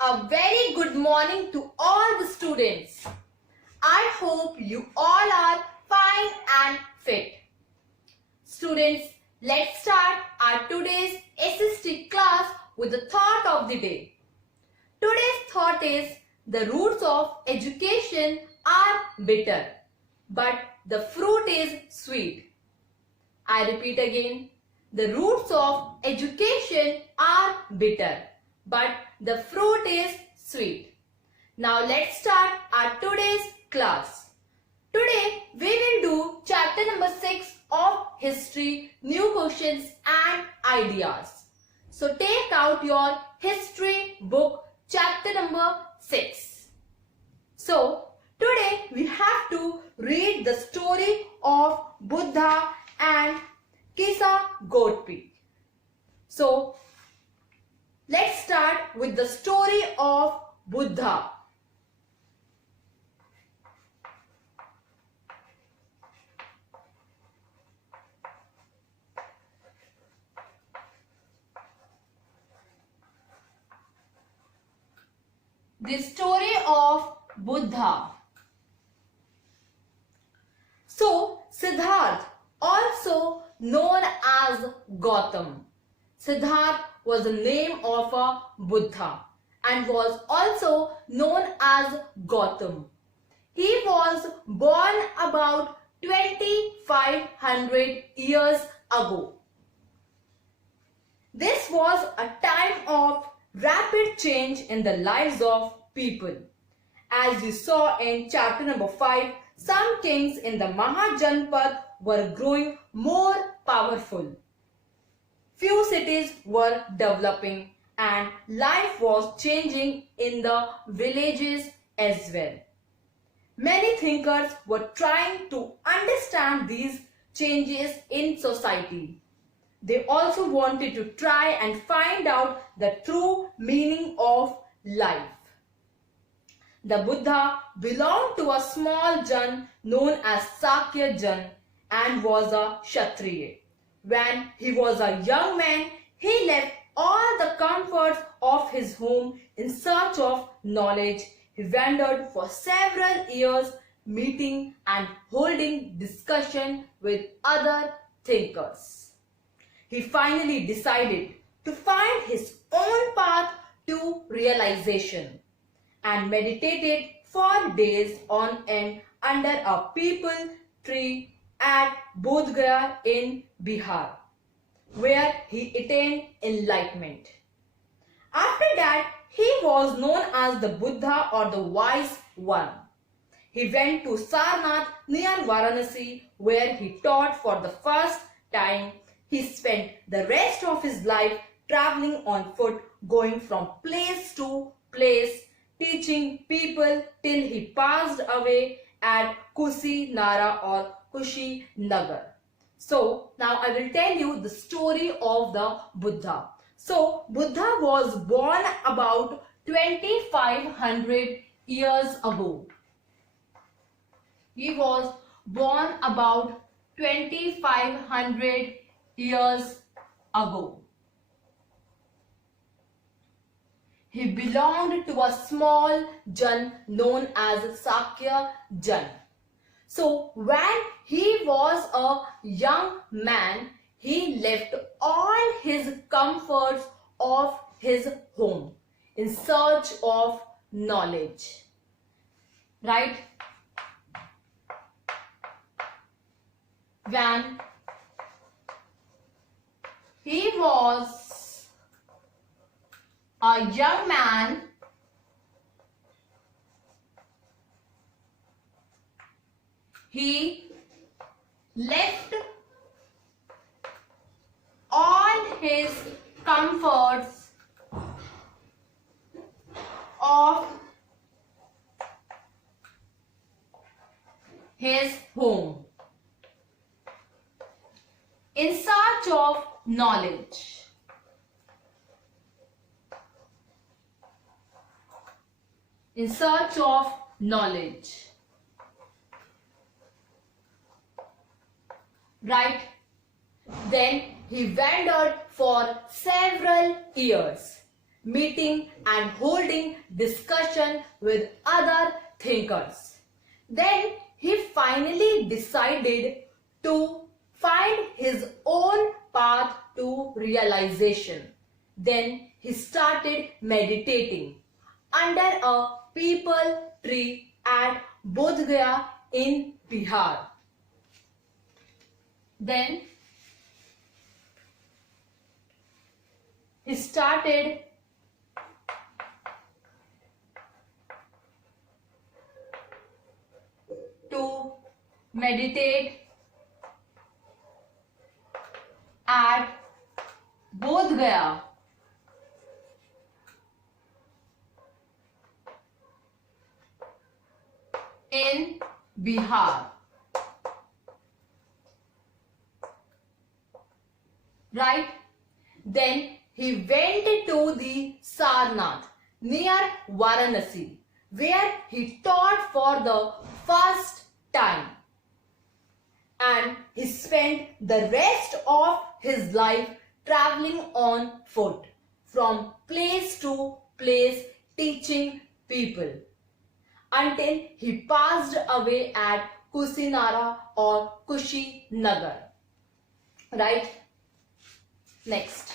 A very good morning to all the students. I hope you all are fine and fit. Students, let's start our today's SST class with the thought of the day. Today's thought is the roots of education are bitter, but the fruit is sweet. I repeat again, the roots of education are bitter, but the fruit is sweet. Now let's start our today's class. Today we will do chapter number 6 of history, new questions and ideas. So take out your history book, chapter number 6. So today we have to read the story of Buddha and Kisa goat pig. So let's start with the story of Buddha. The story of Buddha. So Siddhartha, also known as Gautam. Siddhartha was the name of a Buddha and was also known as Gautam. He was born about 2500 years ago. This was a time of rapid change in the lives of people. As you saw in chapter number 5, some kings in the Mahajanpad were growing more powerful. Few cities were developing and life was changing in the villages as well. Many thinkers were trying to understand these changes in society. They also wanted to try and find out the true meaning of life. The Buddha belonged to a small Jan known as Sakya Jan and was a Kshatriya. When he was a young man, he left all the comforts of his home in search of knowledge. He wandered for several years, meeting and holding discussion with other thinkers. He finally decided to find his own path to realization and meditated for days on end under a peepal tree at Bodh Gaya in Bihar, where he attained enlightenment. After that, he was known as the Buddha or the Wise One. He went to Sarnath near Varanasi, where he taught for the first time. He spent the rest of his life traveling on foot, going from place to place, teaching people till he passed away at Kusinara or Kushinagar. So now I will tell you the story of the Buddha. So Buddha was born about 2500 years ago. He was born about 2500 years ago. He belonged to a small Jan known as Sakya Jan. So when he was a young man, he left all his comforts of his home in search of knowledge. Right? When he was a young man, he left all his comforts of his home in search of knowledge. In search of knowledge. Right? Then he wandered for several years, meeting and holding discussion with other thinkers. Then he finally decided to find his own path to realization. Then he started meditating under a peepal tree at Bodh Gaya in Bihar. Then he started to meditate at Bodh Gaya in Bihar. Right? Then he went to the Sarnath near Varanasi, where he taught for the first time. And he spent the rest of his life traveling on foot from place to place teaching people until he passed away at Kusinara or Kushinagar. Right? Next.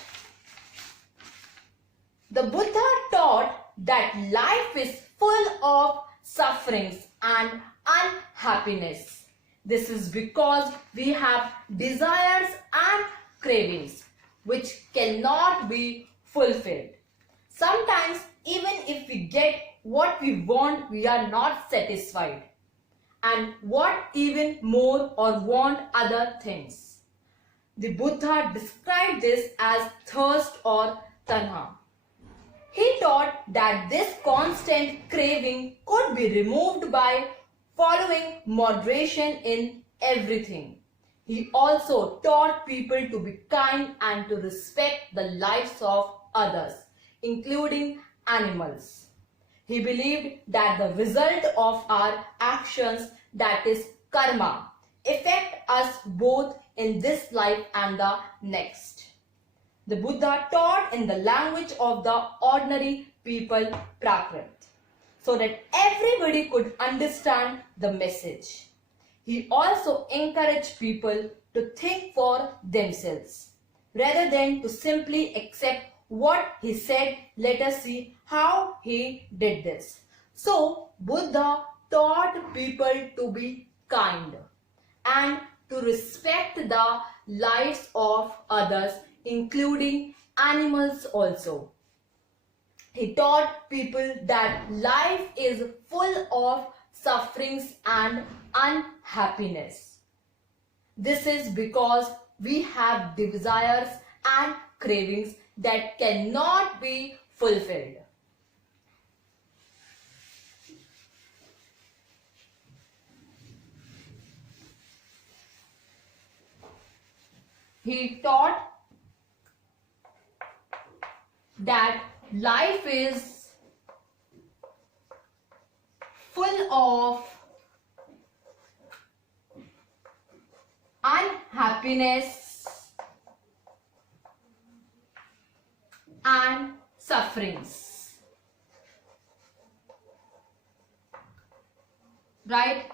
The Buddha taught that life is full of sufferings and unhappiness. This is because we have desires and cravings which cannot be fulfilled. Sometimes even if we get what we want, we are not satisfied and want even more or want other things. The Buddha described this as thirst or tanha. He taught that this constant craving could be removed by following moderation in everything. He also taught people to be kind and to respect the lives of others, including animals. He believed that the result of our actions, that is karma, affect us both in this life and the next. The Buddha taught in the language of the ordinary people, Prakrit, so that everybody could understand the message. He also encouraged people to think for themselves rather than to simply accept what he said. Let us see how he did this. So Buddha taught people to be kind and to respect the lives of others, including animals also. He taught people that life is full of sufferings and unhappiness. This is because we have desires and cravings that cannot be fulfilled. He taught that life is full of unhappiness and sufferings. Right?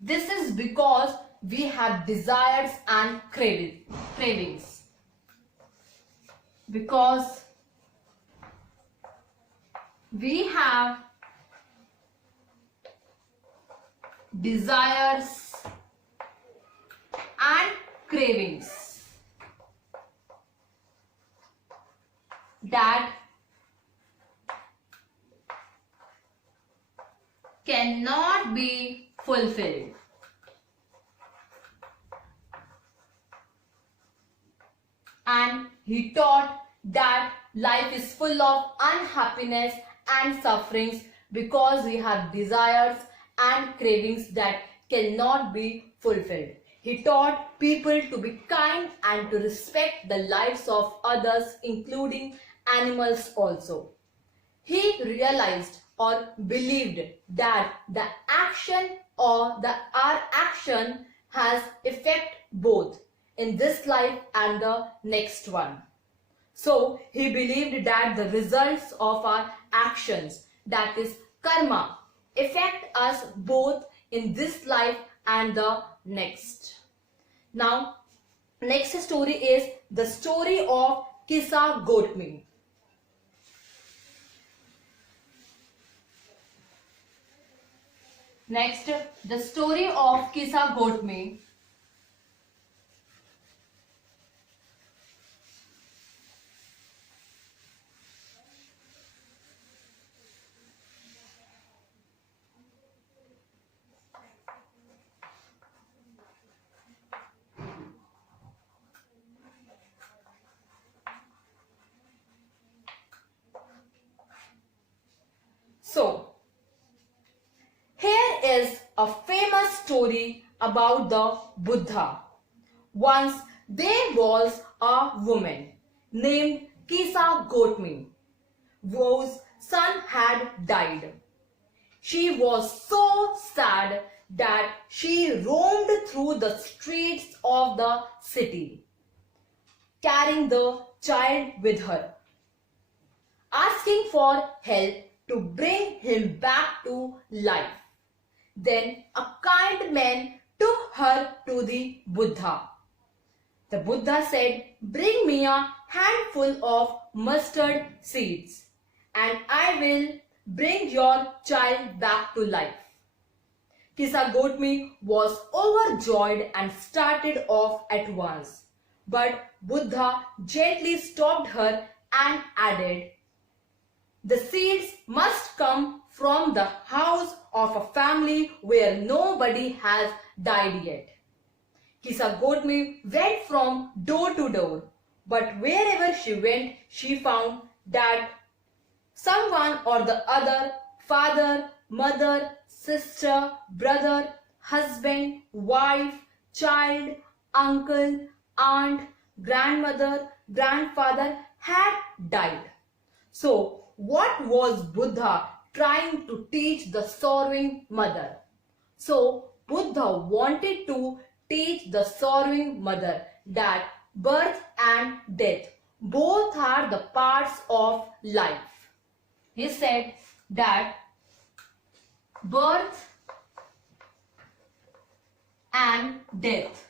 This is because we have desires and cravings. Because we have desires and cravings that cannot be fulfilled. And he taught that life is full of unhappiness and sufferings because we have desires and cravings that cannot be fulfilled. He taught people to be kind and to respect the lives of others, including animals also. He realized or believed that the action or our action has effect both in this life and the next one. So he believed that the results of our actions, that is karma, affect us both in this life and the next. Now, next story is the story of Kisa Gotmi. Next, the story of Kisa Gotmi. So, here is a famous story about the Buddha. Once there was a woman named Kisa Gotmi whose son had died. She was so sad that she roamed through the streets of the city, carrying the child with her, asking for help to bring him back to life. Then a kind man took her to the Buddha. The Buddha said, "Bring me a handful of mustard seeds, and I will bring your child back to life." Kisa Gotmi was overjoyed and started off at once. But Buddha gently stopped her and added, "The seeds must come from the house of a family where nobody has died yet." Kisa Gotmi went from door to door, but wherever she went, she found that someone or the other, father, mother, sister, brother, husband, wife, child, uncle, aunt, grandmother, grandfather had died. So, what was Buddha trying to teach the sorrowing mother? So, Buddha wanted to teach the sorrowing mother that birth and death both are the parts of life. He said that birth and death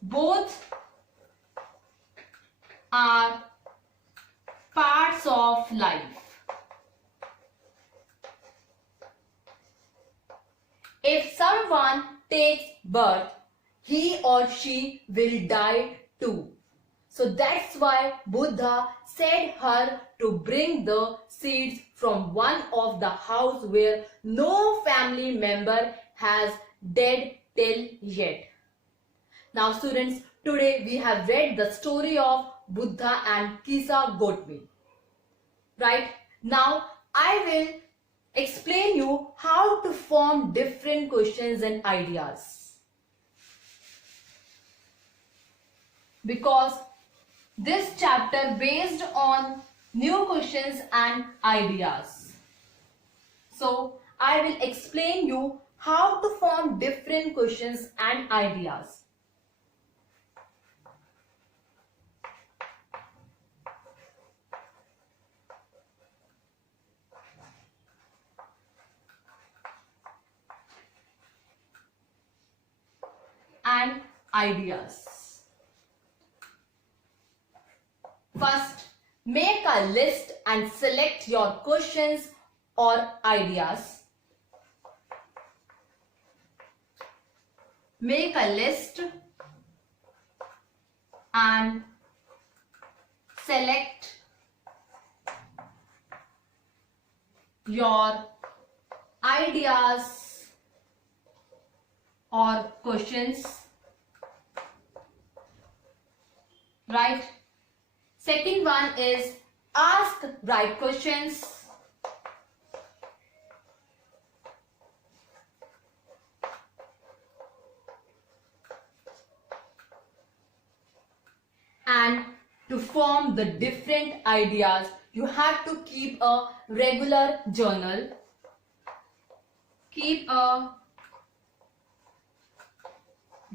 both are parts of life. If someone takes birth, he or she will die too. So that's why Buddha said her to bring the seeds from one of the house where no family member has died till yet. Now students, today we have read the story of Buddha and Kisa Gotmi. Right? Now I will explain you how to form different questions and ideas. Because this chapter based on new questions and ideas. So I will explain you how to form different questions and ideas. And ideas. First, make a list and select your questions or ideas. Make a list and select your ideas or questions. Right? Second one is ask right questions. And to form the different ideas, you have to keep a regular journal. Keep a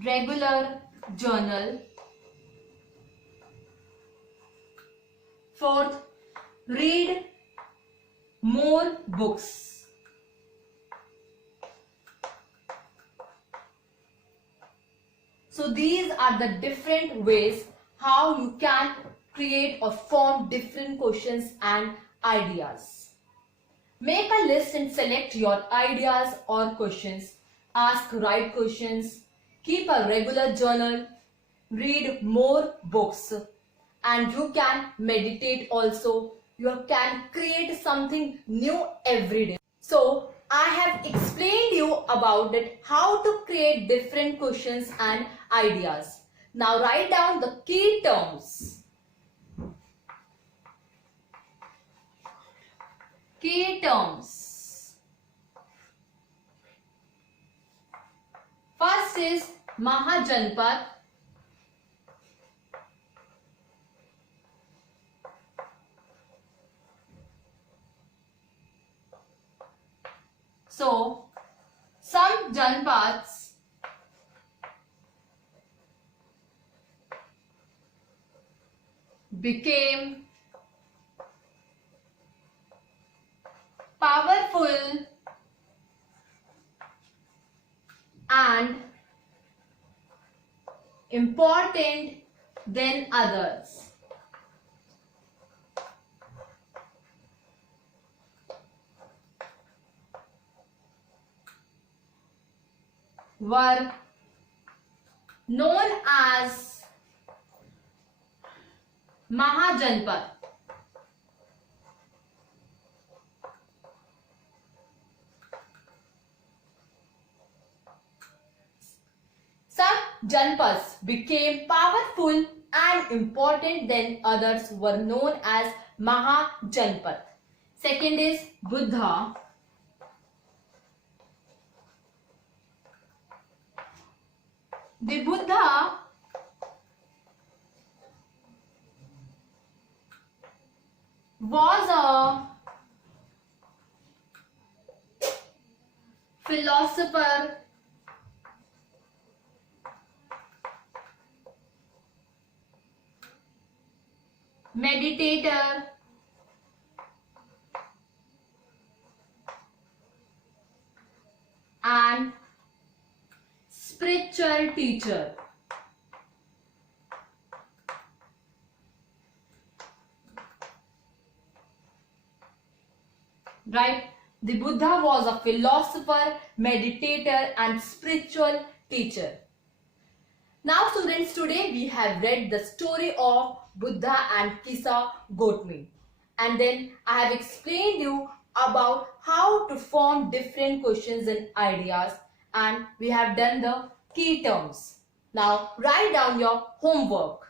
regular journal Fourth, read more books. So these are the different ways how you can create or form different questions and ideas. Make a list and select your ideas or questions. Ask right questions. Keep a regular journal. Read more books. And you can meditate also. You can create something new every day. So I have explained you about it, how to create different questions and ideas. Now write down the key terms. Key terms. First is Mahajanpad. So, some Janpads became powerful and important than others. Were known as Mahajanpad. Some Janpads became powerful and important than others were known as Mahajanpad. Second is Buddha. The Buddha was a philosopher, meditator, and spiritual teacher. Right? The Buddha was a philosopher, meditator, and spiritual teacher. Now students, today we have read the story of Buddha and Kisa goat. And then I have explained you about how to form different questions and ideas, and we have done the key terms. Now write down your homework.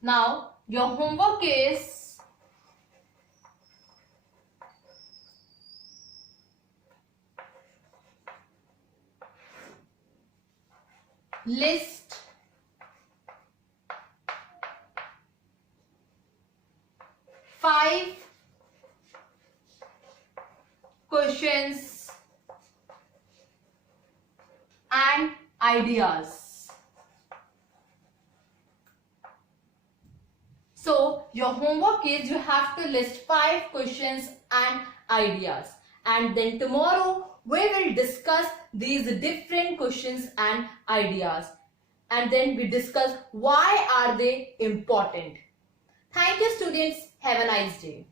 Now your homework is list 5 questions and ideas. So your homework is you have to list 5 questions and ideas, and then tomorrow we will discuss these different questions and ideas, and then we discuss why are they important. Thank you students. Have a nice day.